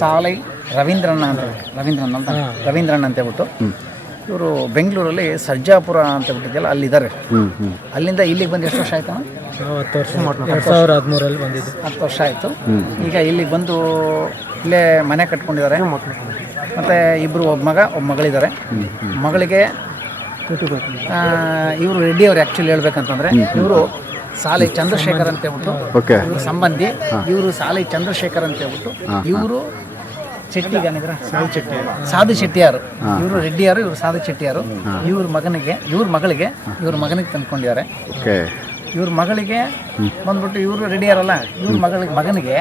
ಸಾಲೈ ರವೀಂದ್ರಣ್ಣ ಅಂತ ರವೀಂದ್ರಣ್ಣ ಅಂತ ರವೀಂದ್ರಣ್ಣ ಅಂತ ಹೇಳ್ಬಿಟ್ಟು. ಇವರು ಬೆಂಗಳೂರಲ್ಲಿ ಸರ್ಜಾಪುರ ಅಂತ ಹೇಳ್ಬಿಟ್ಟಿದೆಯಲ್ಲ ಅಲ್ಲಿದ್ದಾರೆ. ಅಲ್ಲಿಂದ ಇಲ್ಲಿಗೆ ಬಂದು ಎಷ್ಟು ವರ್ಷ. ಆಯ್ತು ಹತ್ತು ವರ್ಷ. ಎರಡು ಹದಿಮೂರಲ್ಲಿ ಬಂದಿದ್ದು. ಹತ್ತು ವರ್ಷ ಆಯಿತು. ಈಗ ಇಲ್ಲಿಗೆ ಬಂದು ಇಲ್ಲೇ ಮನೆ ಕಟ್ಕೊಂಡಿದ್ದಾರೆ. ಮತ್ತು ಇಬ್ಬರು ಒಬ್ಬ ಮಗ ಒಬ್ಬ ಮಗಳಿದ್ದಾರೆ. ಮಗಳಿಗೆ ಇವರು ರೆಡ್ಡಿ ಅವ್ರು ಆ್ಯಕ್ಚುಲಿ ಹೇಳ್ಬೇಕಂತಂದರೆ ಇವರು ಸಾಲಿ ಚಂದ್ರಶೇಖರ್ ಅಂತ ಹೇಳ್ಬಿಟ್ಟು ಓಕೆ. ಸಂಬಂಧಿ ಇವರು ಸಾಲಿ ಚಂದ್ರಶೇಖರ್ ಅಂತ ಹೇಳ್ಬಿಟ್ಟು ಇವರು ಶೆಟ್ಟಿ ಗಾನಿದ್ರ ಸಾಧು ಶೆಟ್ಟಿಯಾರು ಇವರು ರೆಡ್ಡಿಯಾರು ಇವರು ಸಾಧು ಶೆಟ್ಟಿಯಾರು ಇವ್ರ ಮಗನಿಗೆ ಇವ್ರ ಮಗಳಿಗೆ ಇವ್ರ ಮಗನಿಗೆ ತಂದ್ಕೊಂಡಿದ್ದಾರೆ. ಇವ್ರ ಮಗಳಿಗೆ ಬಂದ್ಬಿಟ್ಟು ಇವರು ರೆಡಿಯಾರಲ್ಲ ಇವ್ರ ಮಗಳಿಗೆ ಮಗನಿಗೆ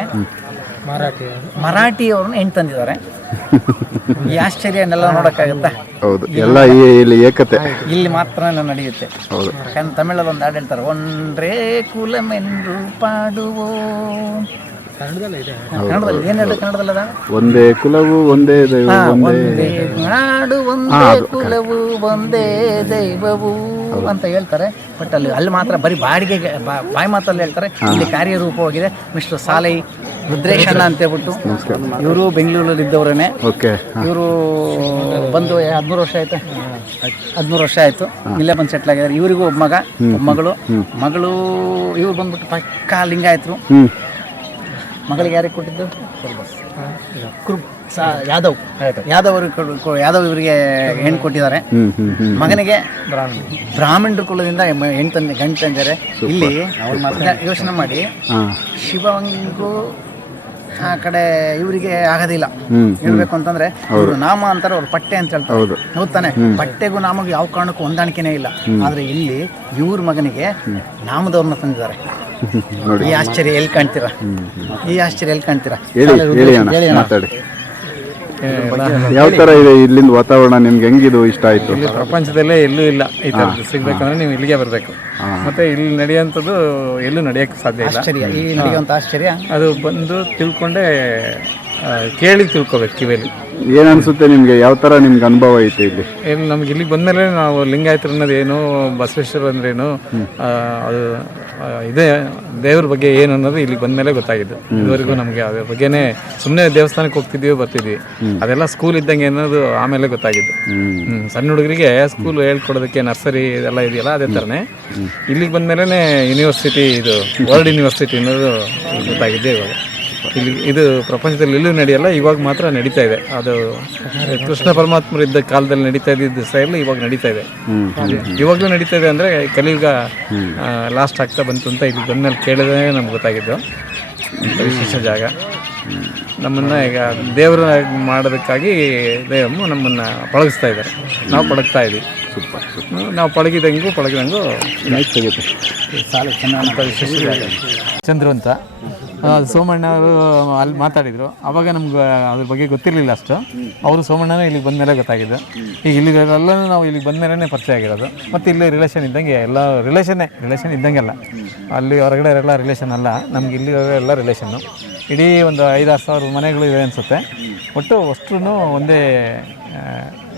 ಮರಾಠಿ ಮರಾಠಿಯವ್ರನ್ನ ಹೆಣ್ ತಂದಿದ್ದಾರೆ. ಈ ಆಶ್ಚರ್ಯನೆಲ್ಲ ನೋಡೋಕ್ಕಾಗುತ್ತಾ? ಹೌದು. ಎಲ್ಲ ಇಲ್ಲಿ ಏಕತೆ. ಇಲ್ಲಿ ಮಾತ್ರ ನಡೆಯುತ್ತೆ. ಹೌದು. ಯಾಕಂದ್ರೆ ತಮಿಳಲ್ಲಿ ಒಂದು ಹಾಡು ಹೇಳ್ತಾರೆ ಒಂದ್ರೇ ಕುಲಮೆಂದು ಪಾಡುವೋ. ಕನ್ನಡದಲ್ಲೇ ಇದೆ. ಕನ್ನಡದಲ್ಲಿ ಏನು ಹೇಳಿ ಕನ್ನಡದಲ್ಲಿ ಒಂದೇ ಕುಲವು ಒಂದೇ ದೈವ ಒಂದೇ ನಾಡು ಒಂದೇ ಕುಲವು ಒಂದೇ ದೈವವು ಅಂತ ಹೇಳ್ತಾರೆ. ಬಟ್ ಅಲ್ಲಿ ಅಲ್ಲಿ ಮಾತ್ರ ಬರೀ ಬಾಡಿಗೆ ಬಾ- ಬಾಯಿ ಮಾತಲ್ಲಿ ಹೇಳ್ತಾರೆ. ಇಲ್ಲಿ ಕಾರ್ಯರೂಪವಾಗಿದೆ ಮಿಸ್ಟರ್ ಸಾಲೈ ರುದ್ರೇಶಣ್ಣ ಅಂತ ಹೇಳ್ಬಿಟ್ಟು. ಇವರು ಬೆಂಗಳೂರಲ್ಲಿ ಇದ್ದವರೇನೆ. ಓಕೆ ಇವರು ಬಂದು ಹದಿಮೂರು ವರ್ಷ ಆಯ್ತು. ಹದಿಮೂರು ವರ್ಷ ಆಯ್ತು. ಇಲ್ಲೇ ಬಂದು ಸೆಟ್ಲ್ ಆಗಿದ್ದಾರೆ. ಇವರಿಗೂ ಒಬ್ಬ ಮಗ ಒಬ್ಬ ಮಗಳು. ಮಗಳು ಇವ್ರು ಬಂದ್ಬಿಟ್ಟು ಪಕ್ಕಾ ಲಿಂಗಾಯತರು. ಹ್ಞೂ ಮಗಳಿಗೆ ಯಾರಿಗೆ ಕೊಟ್ಟಿದ್ದು? ಕುರುಬ್. ಸಾ ಯಾದವ್. ಯಾದವ್ ಅವ್ರಿಗೆ ಯಾದವ್ ಇವರಿಗೆ ಹೆಣ್ಣು ಕೊಟ್ಟಿದ್ದಾರೆ. ಮಗನಿಗೆ ಬ್ರಾಹ್ಮಣರ. ಕುಲದಿಂದ ಹೆಣ್ಣು ತಂದೆ ಗಂಟು ತಂದಿದ್ದಾರೆ ಇಲ್ಲಿ ಯೋಚನೆ ಮಾಡಿ ಶಿವಂಗೂ ಆ ಕಡೆ ಇವರಿಗೆ ಆಗೋದಿಲ್ಲ. ಹೇಳ್ಬೇಕು ಅಂತಂದ್ರೆ ಅವರು ನಾಮ ಅಂತಾರೆ ಅವ್ರು ಪಟ್ಟೆ ಅಂತ ಹೇಳ್ತಾರೆ. ಹೋಗ್ತಾನೆ ಪಟ್ಟೆಗೂ ನಾಮಗೂ ಯಾವ ಕಾರಣಕ್ಕೂ ಹೊಂದಾಣಿಕೆನೇ ಇಲ್ಲ. ಆದ್ರೆ ಇಲ್ಲಿ ಇವ್ರ ಮಗನಿಗೆ ನಾಮದವ್ರನ್ನ ತಂದಿದ್ದಾರೆ. ನೋಡಿ. ಈ ಆಶ್ಚರ್ಯ ಎಲ್ಲಿ ಕಾಣ್ತೀರಾ? ಈ ಆಶ್ಚರ್ಯ ಎಲ್ಲಿ ಕಾಣ್ತೀರಾ? ಹೇಳಿ ಹೇಳಿ ಅಣ್ಣ ಮಾತಾಡಿ. ಯಾವ ತರ ಇದೆ ಇಲ್ಲಿಂದ ವಾತಾವರಣ ನಿಮ್ಗೆ ಹೆಂಗಿದು ಇಷ್ಟ ಆಯ್ತು? ಇಲ್ಲಿ ಪ್ರಪಂಚದಲ್ಲೇ ಎಲ್ಲೂ ಇಲ್ಲ. ಈ ಥರದ್ದು ಸಿಗ್ಬೇಕಂದ್ರೆ ನೀವು ಇಲ್ಲಿಗೆ ಬರಬೇಕು. ಮತ್ತೆ ಇಲ್ಲಿ ನಡೆಯುವಂಥದ್ದು ಎಲ್ಲೂ ನಡೆಯಕ್ಕೆ ಸಾಧ್ಯ ಇಲ್ಲ. ಆಶ್ಚರ್ಯ ಈ ನಡೆಯುವಂಥ ಆಶ್ಚರ್ಯ? ಅದು ಬಂದು ತಿಳ್ಕೊಂಡೆ ಆ, ಕೇಳಿ ತಿಳ್ಕೊಬೇಕು ಕಿವಿಯಲ್ಲಿ. ಏನು ಅನ್ಸುತ್ತೆ ನಿಮಗೆ? ಯಾವ ಥರ ನಿಮ್ಗೆ ಅನುಭವ ಐತೆ ಇಲ್ಲಿ? ಏನು ನಮ್ಗೆ ಇಲ್ಲಿಗೆ ಬಂದಮೇಲೆ ನಾವು ಲಿಂಗಾಯತರು ಅನ್ನೋದೇನು ಬಸವೇಶ್ವರ ಅಂದ್ರೇನು ಆ, ಅದು ಇದೆ ದೇವ್ರ ಬಗ್ಗೆ ಏನು ಅನ್ನೋದು ಇಲ್ಲಿಗೆ ಬಂದಮೇಲೆ ಗೊತ್ತಾಗಿದ್ದು ಇದುವರೆಗೂ ನಮಗೆ ಅದ್ರ ಬಗ್ಗೆನೇ ಸುಮ್ಮನೆ ದೇವಸ್ಥಾನಕ್ಕೆ ಹೋಗ್ತಿದ್ವಿ ಬರ್ತಿದ್ವಿ. ಅದೆಲ್ಲ ಸ್ಕೂಲ್ ಇದ್ದಂಗೆ ಅನ್ನೋದು ಆಮೇಲೆ ಗೊತ್ತಾಗಿದ್ದು ಹ್ಮ್. ಸಣ್ಣ ಹುಡುಗರಿಗೆ ಸ್ಕೂಲ್ ಹೇಳ್ಕೊಡೋದಕ್ಕೆ ನರ್ಸರಿ ಇದೆಲ್ಲ ಇದೆಯಲ್ಲ ಅದೇ ಥರನೇ ಇಲ್ಲಿಗೆ ಬಂದಮೇಲೆ ಯೂನಿವರ್ಸಿಟಿ ಇದು ವರ್ಲ್ಡ್ ಯೂನಿವರ್ಸಿಟಿ ಅನ್ನೋದು ಗೊತ್ತಾಗಿದ್ದೆ ಇವಾಗ. ಇಲ್ಲಿ ಇದು ಪ್ರಪಂಚದಲ್ಲಿ ಇಲ್ಲೂ ನಡೆಯಲ್ಲ ಇವಾಗ ಮಾತ್ರ ನಡೀತಾ ಇದೆ. ಅದು ಕೃಷ್ಣ ಪರಮಾತ್ಮರಿದ್ದ ಕಾಲದಲ್ಲಿ ನಡೀತಾ ಇದ್ದಿದ್ದ ಸ್ಟೈಲ್ ಇವಾಗ ನಡೀತಾ ಇದೆ. ಇವಾಗಲೂ ನಡೀತಾ ಇದೆ ಅಂದರೆ ಕಲಿಯುಗ ಲಾಸ್ಟ್ ಆಗ್ತಾ ಬಂತು ಅಂತ ಇಲ್ಲಿ ಬಂದ್ಮೇಲೆ ಕೇಳಿದ್ರೆ ನಮ್ಗೆ ಗೊತ್ತಾಗಿದ್ದು. ವಿಶೇಷ ಜಾಗ. ನಮ್ಮನ್ನ ಈಗ ದೇವರ ಮಾಡೋದಕ್ಕಾಗಿ ದೇವಮ್ಮ ನಮ್ಮನ್ನ ಪಳಗಿಸ್ತಾ ಇದ್ದಾರೆ. ನಾವು ಪಳಗ್ತಾ ಇದೀವಿ ನಾವು ಪಳಗಿದಂಗೂ ಪಳಗಿದಂಗೂ ಚಂದ್ರಂತ ತೆಗಿತೆ ಅಂತ ಚಂದ್ರು ಅಂತ. ಸೋಮಣ್ಣ ಅವರು ಅಲ್ಲಿ ಮಾತಾಡಿದ್ರು. ಅವಾಗ ನಮ್ಗೆ ಅದ್ರ ಬಗ್ಗೆ ಗೊತ್ತಿರಲಿಲ್ಲ ಅಷ್ಟು. ಅವರು ಸೋಮಣ್ಣನ ಇಲ್ಲಿಗೆ ಬಂದಮೇಲೆ ಗೊತ್ತಾಗಿದ್ದು ಈಗ ಇಲ್ಲಿಗೆಲ್ಲ ನಾವು ಇಲ್ಲಿಗೆ ಬಂದಮೇಲೆ ಪರಿಚಯ ಆಗಿರೋದು. ಮತ್ತು ಇಲ್ಲಿ ರಿಲೇಷನ್ ಇದ್ದಂಗೆ ಎಲ್ಲ ರಿಲೇಷನ್ನೇ ರಿಲೇಷನ್ ಇದ್ದಂಗೆಲ್ಲ. ಅಲ್ಲಿ ಹೊರಗಡೆ ಎಲ್ಲ ರಿಲೇಷನ್ ಅಲ್ಲ. ನಮ್ಗೆ ಇಲ್ಲಿ ಎಲ್ಲ ರಿಲೇಷನ್ನು ಇಡೀ ಒಂದು ಐದಾರು ಸಾವಿರ ಮನೆಗಳು ಇವೆ ಅನಿಸುತ್ತೆ. ಒಟ್ಟು ಅಷ್ಟೂ ಒಂದೇ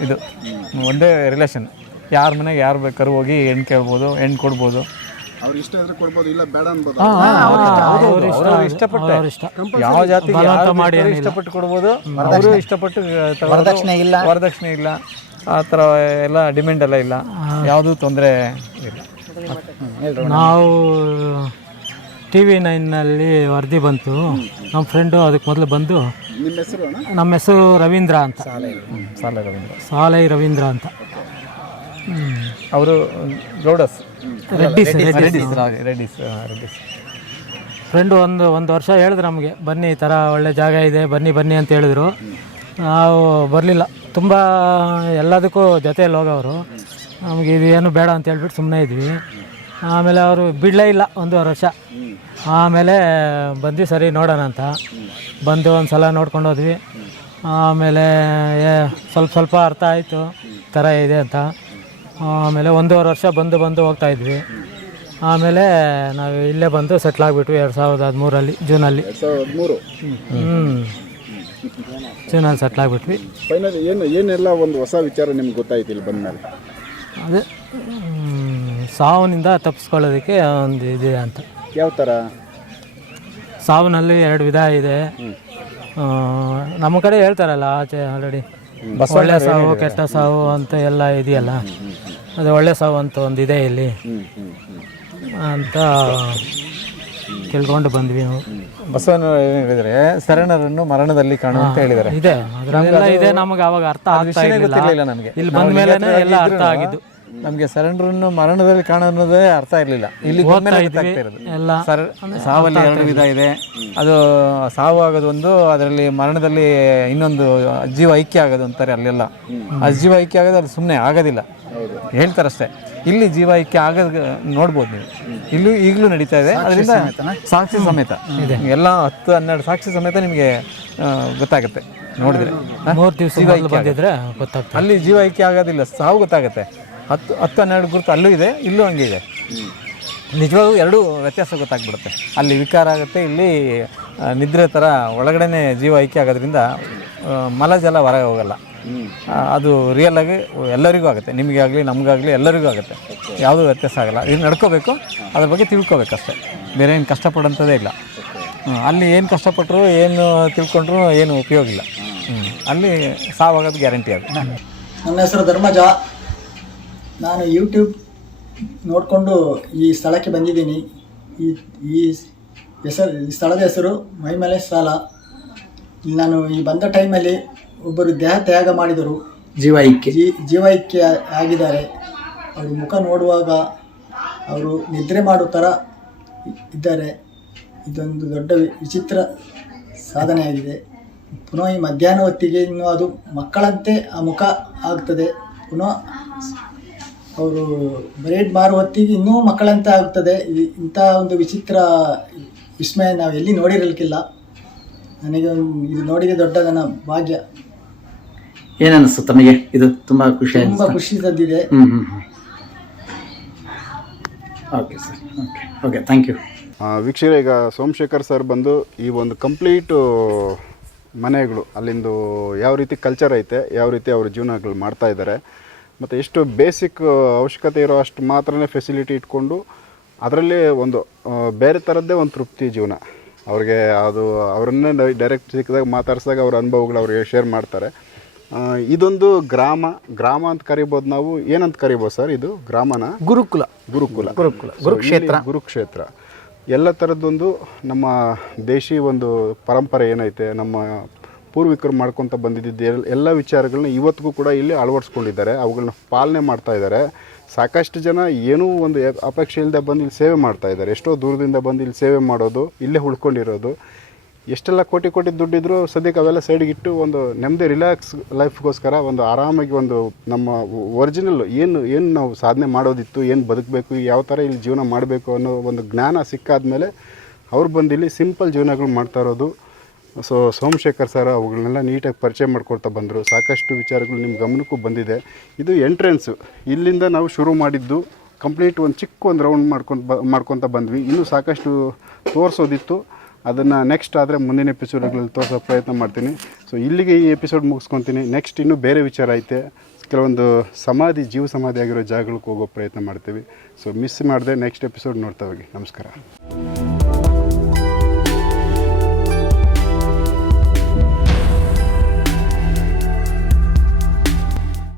ಇದು ಒಂದೇ ರಿಲೇಷನ್ ಯಾರ ಮನೆಗೆ ಯಾರು ಬೇಕಾದ್ರೂ ಹೋಗಿ ಹೆಣ್ಣು ಕೇಳ್ಬೋದು ಹೆಣ್ಣು ಕೊಡ್ಬೋದು. ಅವ್ರಿಗೆ ಇಷ್ಟ ಇದ್ರೆ ಕೊಡ್ಬೋದು ಇಲ್ಲ ಬೇಡ ಅನ್ಬೋದು. ಅವರು ಇಷ್ಟಪಟ್ಟೆ. ಯಾವ ಜಾತಿ ಇಷ್ಟಪಟ್ಟು ಕೊಡ್ಬೋದು. ಅವರು ಇಷ್ಟಪಟ್ಟು. ವರದಕ್ಷಿಣೆ ಇಲ್ಲ. ವರದಕ್ಷಿಣೆ ಇಲ್ಲ. ಆ ಥರ ಎಲ್ಲ ಡಿಮ್ಯಾಂಡ್ ಎಲ್ಲ ಇಲ್ಲ. ಯಾವುದೂ ತೊಂದರೆ ಇಲ್ಲ. ನಾವು ಟಿ ವಿ ನೈನ್ನಲ್ಲಿ ವರದಿ ಬಂತು. ನಮ್ಮ ಫ್ರೆಂಡು ಅದಕ್ಕೆ ಮೊದಲು ಬಂದು ನಿಮ್ಮ ಹೆಸರು ಅಣ್ಣ? ನಮ್ಮ ಹೆಸರು ರವೀಂದ್ರ ಅಂತ. ಸಾಲ ರವೀಂದ್ರ. ಸಾಲೈ ರವೀಂದ್ರ. ಅಂತ. ಅವರು ಗೌಡಸ್. ರೆಡ್ಡಿಸ್ ರೆಡ್ಡಿಸ್ ರೆಡ್ಡಿಸ್. ರೆಡ್ಡಿಸ್ ರೆಡ್ಡಿಸ್ ಫ್ರೆಂಡು ಒಂದು ಒಂದು ವರ್ಷ ಹೇಳಿದ್ರು ನಮಗೆ ಬನ್ನಿ ಈ ಥರ ಒಳ್ಳೆ ಜಾಗ ಇದೆ ಬನ್ನಿ ಬನ್ನಿ ಅಂತ ಹೇಳಿದ್ರು. ನಾವು ಬರಲಿಲ್ಲ. ತುಂಬ ಎಲ್ಲದಕ್ಕೂ ಜೊತೆಯಲ್ಲಿ ಹೋಗೋರು ನಮಗೆ ಇದು ಏನು ಬೇಡ ಅಂತ ಹೇಳ್ಬಿಟ್ಟು ಸುಮ್ಮನೆ ಇದ್ವಿ. ಆಮೇಲೆ ಅವರು ಬಿಡಲೇ ಇಲ್ಲ ಒಂದೂವರೆ ವರ್ಷ. ಆಮೇಲೆ ಬಂದು ಸರಿ ನೋಡೋಣ ಅಂತ. ಬಂದು ಒಂದು ಸಲ ನೋಡ್ಕೊಂಡು ಹೋದ್ವಿ. ಆಮೇಲೆ ಸ್ವಲ್ಪ ಸ್ವಲ್ಪ ಅರ್ಥ ಆಯಿತು ಥರ ಇದೆ ಅಂತ. ಆಮೇಲೆ ಒಂದೂವರೆ ವರ್ಷ ಬಂದು ಬಂದು ಹೋಗ್ತಾ ಇದ್ವಿ. ಆಮೇಲೆ ನಾವು ಇಲ್ಲೇ ಬಂದು ಸೆಟ್ಲ್ ಆಗಿಬಿಟ್ವಿ ಎರಡು ಸಾವಿರದ ಹದಿಮೂರಲ್ಲಿ ಜೂನಲ್ಲಿ. ಹ್ಞೂ ಜೂನಲ್ಲಿ ಸೆಟ್ಲ್ ಆಗಿಬಿಟ್ವಿ. ಫೈನಲ್ ಏನು ಏನೆಲ್ಲ ಒಂದು ಹೊಸ ವಿಚಾರ ನಿಮ್ಗೆ ಗೊತ್ತಾಯ್ತು ಇಲ್ಲಿ ಬಂದ್ಮೇಲೆ? ಅದೇ. ಸಾವಿನಿಂದ ತಪ್ಪಿಸ್ಕೊಳ್ಳೋದಕ್ಕೆ ಒಂದು ಇದೆ ಅಂತ. ಯಾವ ಥರ? ಸಾವನಲ್ಲಿ ಎರಡು ವಿಧ ಇದೆ. ಆ, ನಮ್ಮ ಕಡೆ ಹೇಳ್ತಾರಲ್ಲ ಆಚೆ ಆಲ್ರೆಡಿ ಒಳ್ಳೆ ಸಾವು ಕೆಟ್ಟ ಸಾವು ಅಂತ ಎಲ್ಲ ಇದೆಯಲ್ಲ. ಅದು ಒಳ್ಳೆ ಸಾವು ಅಂತ ಒಂದು ಇದೆ ಇಲ್ಲಿ. ಅಂತ ಕೇಳ್ಕೊಂಡು ಬಂದ್ವಿ ನಾವು. ಬಸವನ ಹೇಳಿದ್ರೆ ಹೇಳಿದರೆ ಶರಣರನ್ನು ಮರಣದಲ್ಲಿ ಕಾಣು ಅಂತ ಹೇಳಿದ್ದಾರೆ. ಇದೆ ಅದರಲ್ಲೆಲ್ಲ ಇದೆ ನಮಗೆ ಅವಾಗ ಅರ್ಥ ಆಗ್ತಾ ಇರಲಿಲ್ಲ. ನಮಗೆ. ಇಲ್ಲಿ ಬಂದ ಮೇಲೆ ಎಲ್ಲ ಅರ್ಥ ಆಗಿದ್ದು. ನಮಗೆ ಶರಣರನ್ನು ಮರಣದಲ್ಲಿ ಕಾಣೋದೇ ಅರ್ಥ ಇರಲಿಲ್ಲ. ಇಲ್ಲಿ ಎಲ್ಲ ಸಾವಲ್ಲಿ ಎರಡು ವಿಧ ಇದೆ. ಅದು ಸಾವು ಆಗೋದು ಒಂದು ಅದರಲ್ಲಿ ಮರಣದಲ್ಲಿ ಇನ್ನೊಂದು ಜೀವ ಐಕ್ಯ ಆಗೋದು ಅಂತಾರೆ ಅಲ್ಲೆಲ್ಲ. ಆ ಜೀವ ಐಕ್ಯ ಆಗೋದು ಅದು ಸುಮ್ಮನೆ ಆಗೋದಿಲ್ಲ. ಹೇಳ್ತಾರಷ್ಟೇ. ಇಲ್ಲಿ ಜೀವ ಐಕ್ಯ ಆಗೋದು ನೋಡ್ಬೋದು ನೀವು. ಇಲ್ಲೂ ಈಗಲೂ ನಡೀತಾ ಇದೆ. ಅದರಿಂದ ಸಾಕ್ಷಿ ಸಮೇತ. ಎಲ್ಲ ಹತ್ತು ಹನ್ನೆರಡು ಸಾಕ್ಷಿ ಸಮೇತ ನಿಮಗೆ ಗೊತ್ತಾಗುತ್ತೆ. ನೋಡಿದ್ರೆ? ಮೂರು ದಿವಸ ಬಂದಿದ್ರೆ ಗೊತ್ತಾಗ್ತದೆ. ಅಲ್ಲಿ ಜೀವ ಐಕ್ಯ ಆಗೋದಿಲ್ಲ. ಸಾವು ಗೊತ್ತಾಗುತ್ತೆ. ಹತ್ತು ಹತ್ತು ಹನ್ನೆರಡು ಗುರುತು ಅಲ್ಲೂ ಇದೆ ಇಲ್ಲೂ ಹಂಗೆ ಇದೆ. ನಿಜವಾಗೂ ಎರಡೂ ವ್ಯತ್ಯಾಸ ಗೊತ್ತಾಗ್ಬಿಡುತ್ತೆ. ಅಲ್ಲಿ ವಿಕಾರ ಆಗುತ್ತೆ ಇಲ್ಲಿ ನಿದ್ರೆ ಥರ ಒಳಗಡೆನೇ ಜೀವ ಐಕ್ಯ ಆಗೋದ್ರಿಂದ ಮಲಜಲ ಹೊರಗೆ ಹೋಗಲ್ಲ. ಅದು ರಿಯಲ್ ಆಗಿ ಎಲ್ಲರಿಗೂ ಆಗುತ್ತೆ. ನಿಮಗೆ ಆಗಲಿ ನಮಗಾಗಲಿ ಎಲ್ಲರಿಗೂ ಆಗುತ್ತೆ. ಯಾವುದೂ ವ್ಯತ್ಯಾಸ ಆಗಲ್ಲ. ಇದು ನಡ್ಕೋಬೇಕು. ಅದ್ರ ಬಗ್ಗೆ ತಿಳ್ಕೊಬೇಕಷ್ಟೇ ಬೇರೆ ಏನು ಕಷ್ಟಪಡೋಂಥದ್ದೇ ಇಲ್ಲ. ಅಲ್ಲಿ ಏನು ಕಷ್ಟಪಟ್ಟರು ಏನು ತಿಳ್ಕೊಂಡ್ರು ಏನು ಉಪಯೋಗ ಇಲ್ಲ. ಅಲ್ಲಿ ಸಾವಾಗೋದು ಗ್ಯಾರಂಟಿ ಅದು ನನ್ನ ಹೆಸರು ಧರ್ಮಜ. ನಾನು ಯೂಟ್ಯೂಬ್ ನೋಡಿಕೊಂಡು ಈ ಸ್ಥಳಕ್ಕೆ ಬಂದಿದ್ದೀನಿ. ಈ ಈ ಹೆಸರು, ಈ ಸ್ಥಳದ ಹೆಸರು ಮೈಮಲೆ ಸಾಲ. ನಾನು ಈ ಬಂದ ಟೈಮಲ್ಲಿ ಒಬ್ಬರು ದೇಹ ತ್ಯಾಗ ಮಾಡಿದರು. ಜೀವೈಕ್ಯ ಜೀ ಜೀವೈಕ್ಯ ಆಗಿದ್ದಾರೆ. ಅವರು ಮುಖ ನೋಡುವಾಗ ಅವರು ನಿದ್ರೆ ಮಾಡೋ ಥರ ಇದ್ದಾರೆ. ಇದೊಂದು ದೊಡ್ಡ ವಿ- ವಿಚಿತ್ರ ಸಾಧನೆಯಾಗಿದೆ. ಪುನಃ ಈ ಮಧ್ಯಾಹ್ನ ಹೊತ್ತಿಗೆ ಇನ್ನು ಅದು ಮಕ್ಕಳಂತೆ ಆ ಮುಖ ಆಗ್ತದೆ. ಪುನಃ ಅವರು ಬ್ರೇಡ್ ಮಾರುವ ಹೊತ್ತಿಗೆ ಇನ್ನೂ ಮಕ್ಕಳಂತೆ ಆಗ್ತದೆ. ಇಂಥ ಒಂದು ವಿಚಿತ್ರ ವಿಸ್ಮಯ ನಾವು ಎಲ್ಲಿ ನೋಡಿರಲಿಕ್ಕಿಲ್ಲ. ನನಗೆ ಇದು ನೋಡಿದ ದೊಡ್ಡ ನನ್ನ ಭಾಗ್ಯ. ಏನನ್ನಿಸ್ತು ತಮಗೆ? ಇದು ತುಂಬಾ ಖುಷಿ ತುಂಬ ಖುಷಿ ತಂದಿದೆ. Hmm hmm okay sir okay okay thank you ವೀಕ್ಷಕರೇ ಈಗ ಸೋಮಶೇಖರ್ ಸರ್ ಬಂದು ಈ ಒಂದು ಕಂಪ್ಲೀಟು ಮನೆಗಳು ಅಲ್ಲಿಂದು ಯಾವ ರೀತಿ ಕಲ್ಚರ್ ಐತೆ ಯಾವ ರೀತಿ ಅವ್ರ ಜೀವನಗಳು ಮಾಡ್ತಾ ಇದ್ದಾರೆ ಮತ್ತು ಎಷ್ಟು ಬೇಸಿಕ್ ಅವಶ್ಯಕತೆ ಇರೋ ಅಷ್ಟು ಮಾತ್ರನೇ ಫೆಸಿಲಿಟಿ ಇಟ್ಕೊಂಡು ಅದರಲ್ಲಿ ಒಂದು ಆ, ಬೇರೆ ಥರದ್ದೇ ಒಂದು ತೃಪ್ತಿ ಜೀವನ. ಅವ್ರಿಗೆ ಅದು ಅವರನ್ನೇ ಡೈರೆಕ್ಟ್ ಸಿಕ್ಕಿದಾಗ ಮಾತಾಡ್ಸಿದಾಗ ಅವ್ರ ಅನುಭವಗಳು ಅವ್ರಿಗೆ ಶೇರ್ ಮಾಡ್ತಾರೆ. ಆ, ಇದೊಂದು ಗ್ರಾಮ ಗ್ರಾಮ ಅಂತ ಕರಿಬೋದು ನಾವು. ಏನಂತ ಕರಿಬೋದು ಸರ್ ಇದು? ಗ್ರಾಮನ? ಗುರುಕುಲ. ಗುರುಕುಲ. ಗುರುಕುಲ. ಗುರುಕ್ಷೇತ್ರ. ಗುರುಕ್ಷೇತ್ರ. ಎಲ್ಲ ಥರದ್ದೊಂದು ನಮ್ಮ ದೇಶಿ ಒಂದು ಪರಂಪರೆ ಏನೈತೆ ನಮ್ಮ ಪೂರ್ವಿಕರು ಮಾಡ್ಕೊತ ಬಂದಿದ್ದ ಎಲ್ಲ ವಿಚಾರಗಳನ್ನ ಇವತ್ತಿಗೂ ಕೂಡ ಇಲ್ಲಿ ಅಳವಡಿಸ್ಕೊಂಡಿದ್ದಾರೆ. ಅವುಗಳನ್ನ ಪಾಲನೆ ಮಾಡ್ತಾ ಇದ್ದಾರೆ. ಸಾಕಷ್ಟು ಜನ ಏನೂ ಒಂದು ಅಪೇಕ್ಷೆ ಇಲ್ಲದೆ ಬಂದು ಇಲ್ಲಿ ಸೇವೆ ಮಾಡ್ತಾ ಇದ್ದಾರೆ. ಎಷ್ಟೋ ದೂರದಿಂದ ಬಂದು ಇಲ್ಲಿ ಸೇವೆ ಮಾಡೋದು ಇಲ್ಲೇ ಉಳ್ಕೊಂಡಿರೋದು. ಎಷ್ಟೆಲ್ಲ ಕೋಟಿ ಕೋಟಿ ದುಡ್ಡಿದ್ರು ಸದ್ಯಕ್ಕೆ ಅವೆಲ್ಲ ಸೈಡ್ಗೆ ಇಟ್ಟು ಒಂದು ನೆಮ್ಮದಿ ರಿಲ್ಯಾಕ್ಸ್ ಲೈಫ್ಗೋಸ್ಕರ ಒಂದು ಆರಾಮಾಗಿ ಒಂದು ನಮ್ಮ ಒರಿಜಿನಲ್ ಏನು ಏನು ನಾವು ಸಾಧನೆ ಮಾಡೋದಿತ್ತು, ಏನು ಬದುಕಬೇಕು, ಯಾವ ಥರ ಇಲ್ಲಿ ಜೀವನ ಮಾಡಬೇಕು ಅನ್ನೋ ಒಂದು ಜ್ಞಾನ ಸಿಕ್ಕಾದ್ಮೇಲೆ ಅವ್ರು ಬಂದು ಇಲ್ಲಿ ಸಿಂಪಲ್ ಜೀವನಗಳು ಮಾಡ್ತಾ ಇರೋದು. ಸೊ ಸೋಮಶೇಖರ್ ಸರ್ ಅವುಗಳನ್ನೆಲ್ಲ ನೀಟಾಗಿ ಪರಿಚಯ ಮಾಡ್ಕೊಳ್ತಾ ಬಂದರು. ಸಾಕಷ್ಟು ವಿಚಾರಗಳು ನಿಮ್ಮ ಗಮನಕ್ಕೂ ಬಂದಿದೆ. ಇದು ಎಂಟ್ರೆನ್ಸು ಇಲ್ಲಿಂದ ನಾವು ಶುರು ಮಾಡಿದ್ದು ಕಂಪ್ಲೀಟ್ ಒಂದು ಚಿಕ್ಕ ಒಂದು ರೌಂಡ್ ಮಾಡ್ಕೊಂಡು ಬ, ಮಾಡ್ಕೊತ ಬಂದ್ವಿ. ಇನ್ನೂ ಸಾಕಷ್ಟು ತೋರಿಸೋದಿತ್ತು. ಅದನ್ನು ನೆಕ್ಸ್ಟ್ ಆದರೆ ಮುಂದಿನ ಎಪಿಸೋಡ್ಗಳಲ್ಲಿ ತೋರಿಸೋ ಪ್ರಯತ್ನ ಮಾಡ್ತೀನಿ. ಸೊ ಇಲ್ಲಿಗೆ ಈ ಎಪಿಸೋಡ್ ಮುಗಿಸ್ಕೊತೀನಿ. ನೆಕ್ಸ್ಟ್ ಇನ್ನೂ ಬೇರೆ ವಿಚಾರ ಐತೆ. ಕೆಲವೊಂದು ಸಮಾಧಿ ಜೀವ ಸಮಾಧಿ ಆಗಿರೋ ಜಾಗಗಳಿಗೆ ಹೋಗೋ ಪ್ರಯತ್ನ ಮಾಡ್ತೀವಿ. ಸೊ ಮಿಸ್ ಮಾಡದೆ ನೆಕ್ಸ್ಟ್ ಎಪಿಸೋಡ್ ನೋಡ್ತಾ ಹೋಗಿ. ನಮಸ್ಕಾರ.